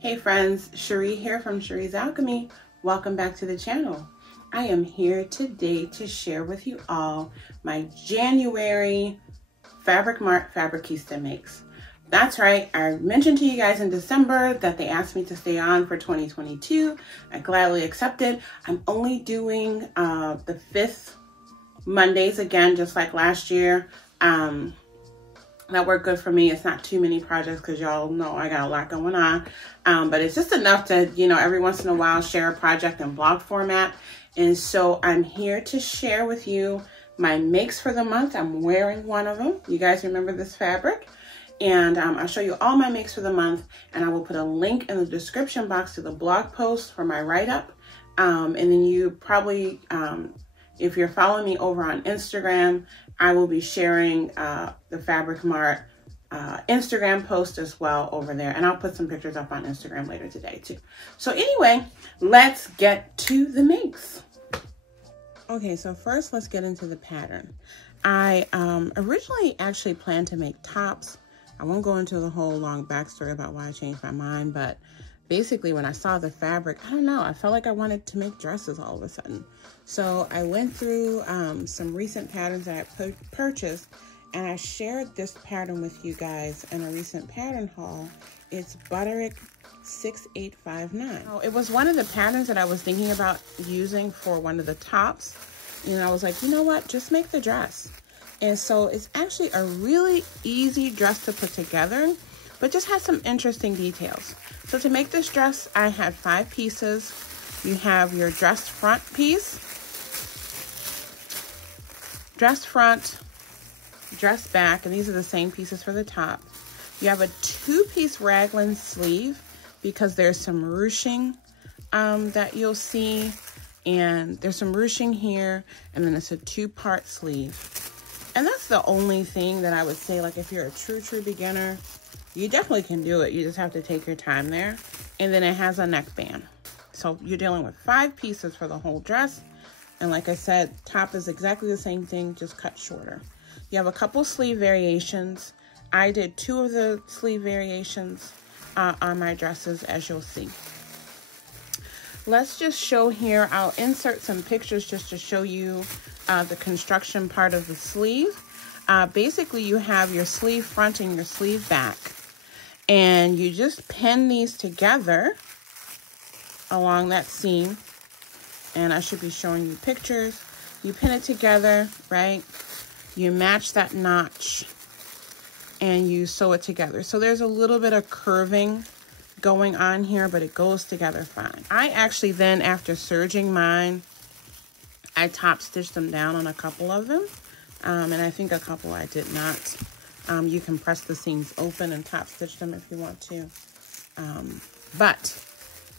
Hey friends, Cherie here from Cherie's Alchemy. Welcome back to the channel. I am here today to share with you all my January Fabric Mart Fabricista makes. That's right, I mentioned to you guys in December that they asked me to stay on for 2022. I gladly accepted. I'm only doing the 5th Mondays again, just like last year. That worked good for me. It's not too many projects because y'all know I got a lot going on. But it's just enough to, every once in a while share a project in blog format. And so I'm here to share with you my makes for the month. I'm wearing one of them. You guys remember this fabric? And I'll show you all my makes for the month. And I will put a link in the description box to the blog post for my write-up. And then you probably, if you're following me over on Instagram, I will be sharing the Fabric Mart Instagram post as well over there. And I'll put some pictures up on Instagram later today too. So anyway, let's get to the makes. Okay, so first let's get into the pattern. I originally actually planned to make tops. I won't go into the whole long backstory about why I changed my mind, but basically when I saw the fabric, I don't know, I felt like I wanted to make dresses all of a sudden. So I went through some recent patterns that I purchased, and I shared this pattern with you guys in a recent pattern haul. It's Butterick 6859. So it was one of the patterns that I was thinking about using for one of the tops. And I was like, you know what, just make the dress. And so it's actually a really easy dress to put together, but just has some interesting details. So to make this dress, I had 5 pieces. You have your dress front piece, dress front, dress back, and these are the same pieces for the top. You have a 2-piece raglan sleeve because there's some ruching that you'll see, and there's some ruching here, and then it's a 2-part sleeve. And that's the only thing that I would say, like if you're a true beginner, you definitely can do it. You just have to take your time there. And then it has a neckband. So you're dealing with 5 pieces for the whole dress. And like I said, top is exactly the same thing, just cut shorter. You have a couple sleeve variations. I did 2 of the sleeve variations on my dresses, as you'll see. Let's just show here, I'll insert some pictures just to show you the construction part of the sleeve. Basically, you have your sleeve front and your sleeve back. And you just pin these together along that seam. And I should be showing you pictures. You pin it together, right? You match that notch and you sew it together. So there's a little bit of curving going on here, but it goes together fine. I actually then, after serging mine, I top stitched them down on a couple of them. And I think a couple I did not. You can press the seams open and top stitch them if you want to. But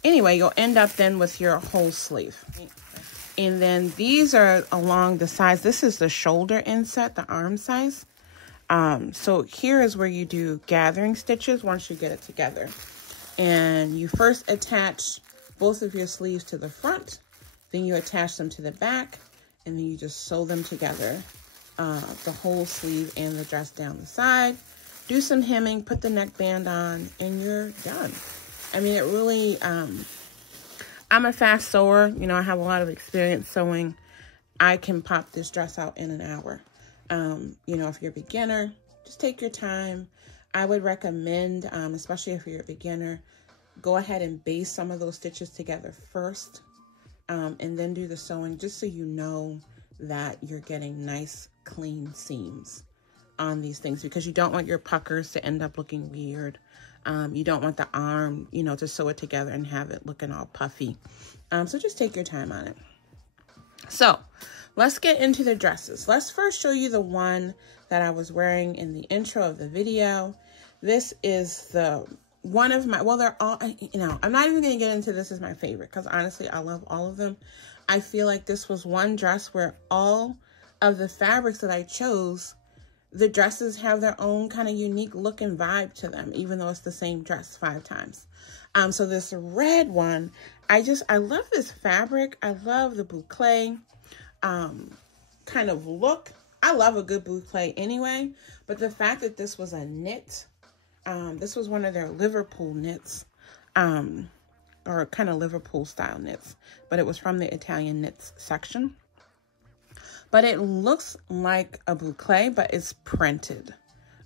anyway, you'll end up then with your whole sleeve. And then these are along the sides. This is the shoulder inset, the arm size. So here is where you do gathering stitches once you get it together. And you first attach both of your sleeves to the front, then you attach them to the back, and then you just sew them together. The whole sleeve and the dress down the side. Do some hemming, put the neckband on, and you're done. I mean, it really, I'm a fast sewer. I have a lot of experience sewing. I can pop this dress out in an hour. If you're a beginner, just take your time. I would recommend, especially if you're a beginner, go ahead and base some of those stitches together first, and then do the sewing, just so you know that you're getting nice, clean seams on these things, because you don't want your puckers to end up looking weird. You don't want the arm, to sew it together and have it looking all puffy. So just take your time on it. So let's get into the dresses. Let's first show you the one that I was wearing in the intro of the video. This is one of my, well, they're all, I'm not even going to get into this as my favorite, because honestly, I love all of them. I feel like this was one dress where all of the fabrics that I chose, the dresses have their own kind of unique look and vibe to them, even though it's the same dress 5 times. So this red one, I love this fabric. I love the boucle kind of look. I love a good boucle anyway, but the fact that this was a knit, this was one of their Liverpool knits. or kind of Liverpool style knits, but it was from the Italian knits section. But it looks like a boucle, but it's printed.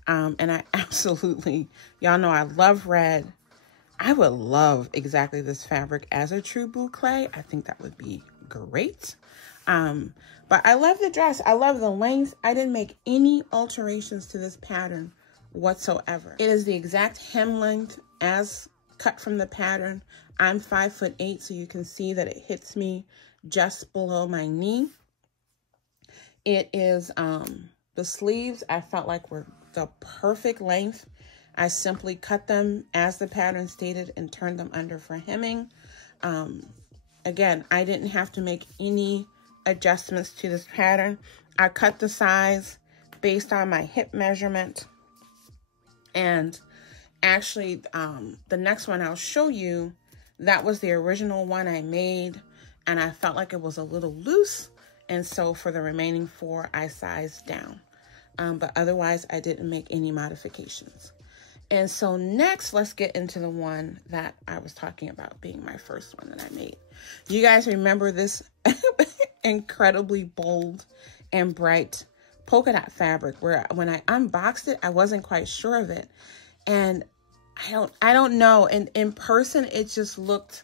And I absolutely, y'all know I love red. I would love exactly this fabric as a true boucle. I think that would be great. But I love the dress. I love the length. I didn't make any alterations to this pattern whatsoever. It is the exact hem length as cut from the pattern. I'm 5'8", so you can see that it hits me just below my knee. It is, the sleeves I felt like were the perfect length. I simply cut them as the pattern stated and turned them under for hemming. Again, I didn't have to make any adjustments to this pattern. I cut the size based on my hip measurement. And actually, the next one I'll show you, that was the original one I made, and I felt like it was a little loose. And so for the remaining 4, I sized down. But otherwise, I didn't make any modifications. And so next, let's get into the one that I was talking about being my first one that I made. You guys remember this incredibly bold and bright polka dot fabric where when I unboxed it, I wasn't quite sure of it. And I don't know. And in person, it just looked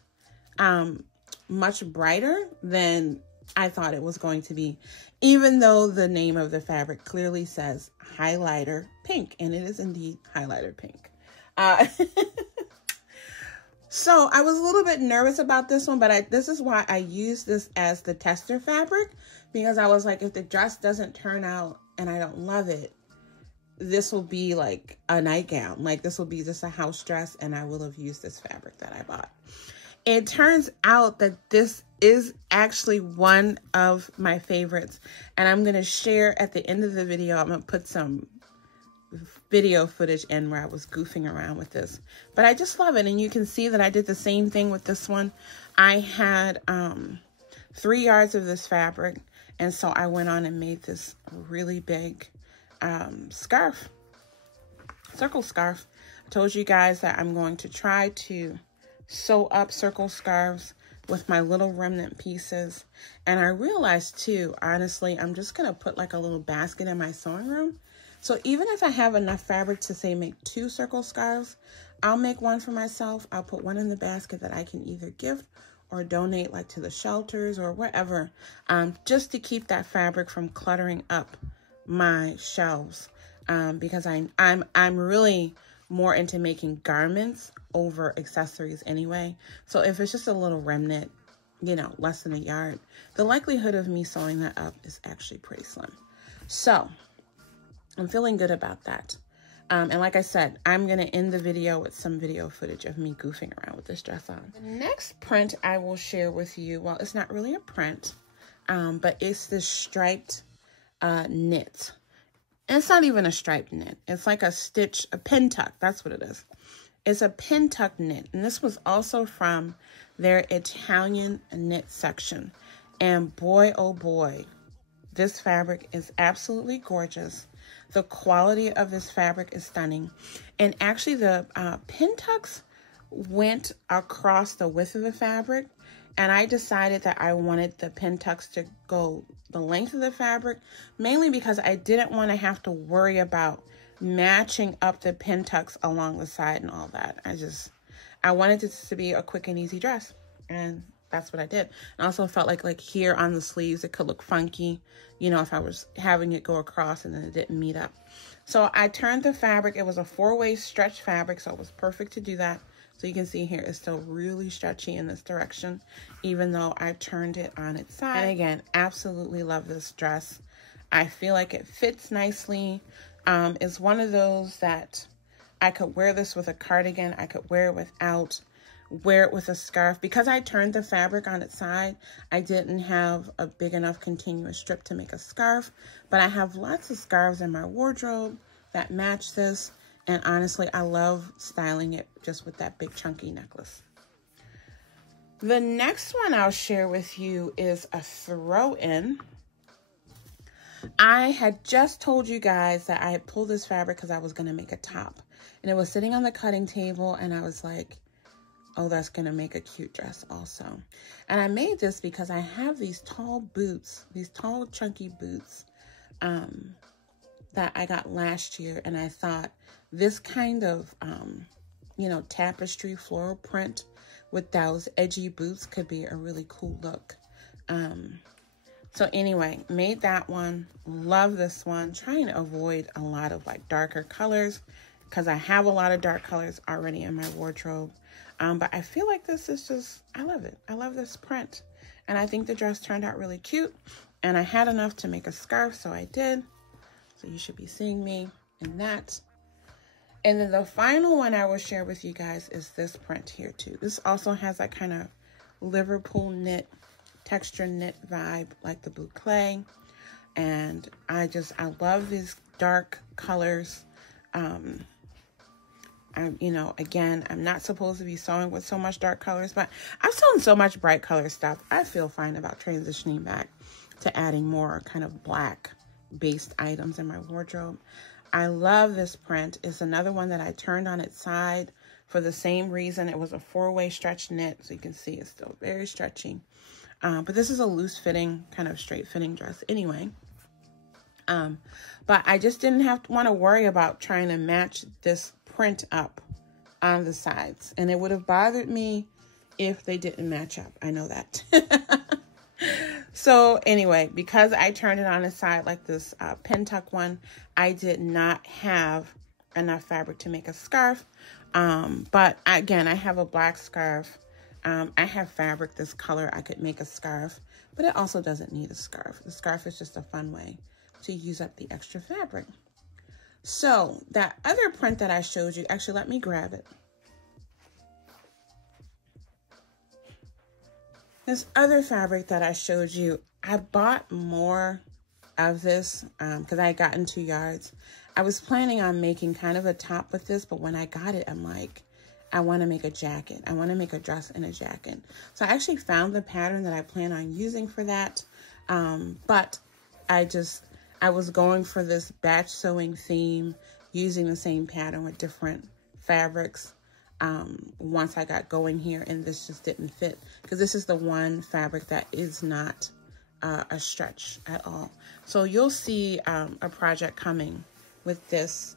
much brighter than I thought it was going to be, even though the name of the fabric clearly says highlighter pink, and it is indeed highlighter pink. So I was a little bit nervous about this one, but this is why I used this as the tester fabric, because I was like, if the dress doesn't turn out and I don't love it, this will be like a nightgown. Like this will be just a house dress, and I will have used this fabric that I bought. It turns out that this is actually one of my favorites, and I'm going to share at the end of the video. I'm going to put some video footage in where I was goofing around with this, but I just love it. And you can see that I did the same thing with this one. I had 3 yards of this fabric, and so I went on and made this really big scarf, circle scarf. I told you guys that I'm going to try to sew up circle scarves with my little remnant pieces. And I realized too, honestly, I'm just gonna put like a little basket in my sewing room. So even if I have enough fabric to say make 2 circle scarves, I'll make one for myself. I'll put one in the basket that I can either gift or donate like to the shelters or wherever, just to keep that fabric from cluttering up my shelves. Because I'm really more into making garments over accessories anyway. So if it's just a little remnant, you know, less than a yard, the likelihood of me sewing that up is actually pretty slim. So I'm feeling good about that. And like I said, I'm going to end the video with some video footage of me goofing around with this dress on. The next print I will share with you, well, it's not really a print, but it's this striped knit. And it's not even a striped knit. It's like a stitch, a pin tuck. That's what it is. It's a pin tuck knit. And this was also from their Italian knit section. And boy, oh boy, this fabric is absolutely gorgeous. The quality of this fabric is stunning. And actually the pin tucks went across the width of the fabric. And I decided that I wanted the pin tucks to go the length of the fabric, mainly because I didn't want to have to worry about matching up the pin tucks along the side and all that. I wanted it to be a quick and easy dress, and that's what I did. I also felt like here on the sleeves, it could look funky, you know, if I was having it go across and then it didn't meet up. So I turned the fabric. It was a 4-way stretch fabric, so it was perfect to do that. So you can see here, it's still really stretchy in this direction, even though I turned it on its side. And again, absolutely love this dress. I feel like it fits nicely. It's one of those that I could wear this with a cardigan. I could wear it without, wear it with a scarf. Because I turned the fabric on its side, I didn't have a big enough continuous strip to make a scarf, but I have lots of scarves in my wardrobe that match this. And honestly, I love styling it just with that big chunky necklace. The next one I'll share with you is a throw-in. I had just told you guys that I had pulled this fabric because I was going to make a top. And it was sitting on the cutting table, and I was like, Oh, that's gonna make a cute dress also. And I made this because I have these tall boots, these tall chunky boots that I got last year, and I thought this kind of you know, tapestry floral print with those edgy boots could be a really cool look. So anyway, made that one. Love this one. Trying to avoid a lot of like darker colors because I have a lot of dark colors already in my wardrobe. But I feel like this is just, I love it. I love this print. And I think the dress turned out really cute. And I had enough to make a scarf, so I did. So you should be seeing me in that. And then the final one I will share with you guys is this print here too. This also has that kind of Liverpool knit, texture knit vibe like the boucle. And I love these dark colors. You know, again, I'm not supposed to be sewing with so much dark colors, but I've sewn so much bright color stuff. I feel fine about transitioning back to adding more kind of black based items in my wardrobe. I love this print. It's another one that I turned on its side for the same reason. It was a 4-way stretch knit, so you can see it's still very stretchy. But this is a loose fitting, kind of straight fitting dress anyway. But I just didn't want to worry about trying to match this print up on the sides. And it would have bothered me if they didn't match up. I know that. So anyway, because I turned it on its side like this pin tuck one, I did not have enough fabric to make a scarf. But again, I have a black scarf. I have fabric this color. I could make a scarf, but it also doesn't need a scarf. The scarf is just a fun way to use up the extra fabric. So that other print that I showed you, actually, let me grab it. This other fabric that I showed you, I bought more of this because I got in 2 yards. I was planning on making kind of a top with this, but when I got it, I'm like, I want to make a jacket. I want to make a dress and a jacket. So I actually found the pattern that I plan on using for that. But I was going for this batch sewing theme, using the same pattern with different fabrics. Once I got going here, and this just didn't fit because this is the one fabric that is not a stretch at all. So you'll see a project coming with this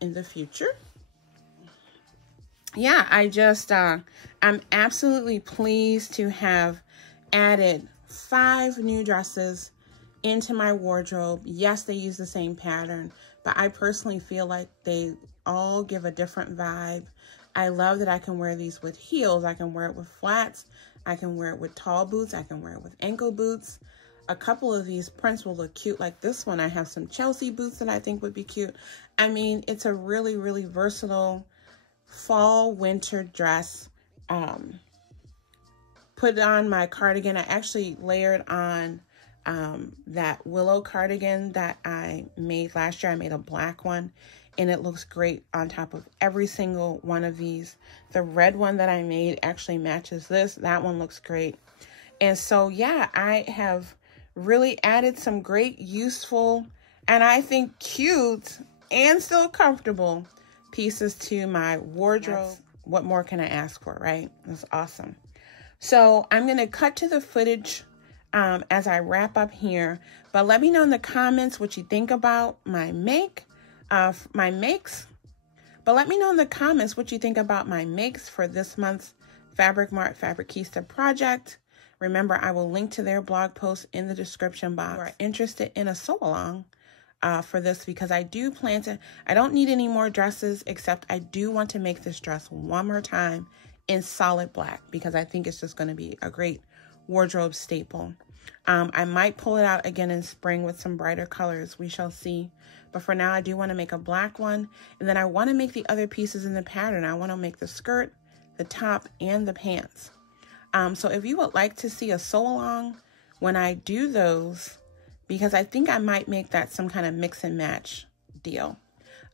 in the future. Yeah, I'm absolutely pleased to have added 5 new dresses into my wardrobe. Yes, they use the same pattern, but I personally feel like they all give a different vibe. I love that I can wear these with heels. I can wear it with flats. I can wear it with tall boots. I can wear it with ankle boots. A couple of these prints will look cute. Like this one, I have some Chelsea boots that I think would be cute. I mean, it's a really, really versatile fall winter dress. Put on my cardigan. I actually layered on that willow cardigan that I made last year. I made a black one, and it looks great on top of every single one of these. The red one that I made actually matches this. That one looks great. And so, yeah, I have really added some great, useful, and I think cute and still comfortable pieces to my wardrobe. What more can I ask for, right? That's awesome. So I'm going to cut to the footage as I wrap up here. But let me know in the comments what you think about my makes. But let me know in the comments what you think about my makes for this month's Fabric Mart Fabricista Project. Remember, I will link to their blog post in the description box. If you are interested in a sew-along for this, because I do plan to, I don't need any more dresses, except I do want to make this dress one more time in solid black, because I think it's just going to be a great wardrobe staple. I might pull it out again in spring with some brighter colors. We shall see. But for now, I do want to make a black one. And then I want to make the other pieces in the pattern. I want to make the skirt, the top, and the pants. So if you would like to see a sew-along when I do those, because I think I might make that some kind of mix and match deal.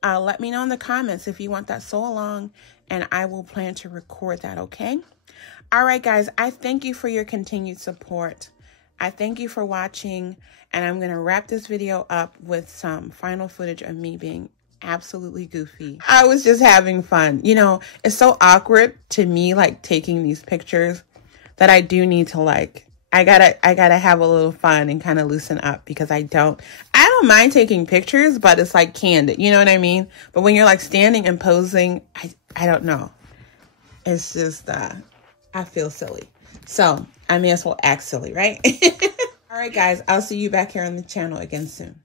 Let me know in the comments if you want that sew-along, and I will plan to record that, okay? All right, guys, I thank you for your continued support. I thank you for watching, and I'm going to wrap this video up with some final footage of me being absolutely goofy. I was just having fun. You know, it's so awkward to me, like taking these pictures, that I do need to like, I gotta have a little fun and kind of loosen up, because I don't mind taking pictures, but it's like candid, you know what I mean? But when you're like standing and posing, I don't know. It's just, I feel silly. So I may as well act silly, right? All right, guys, I'll see you back here on the channel again soon.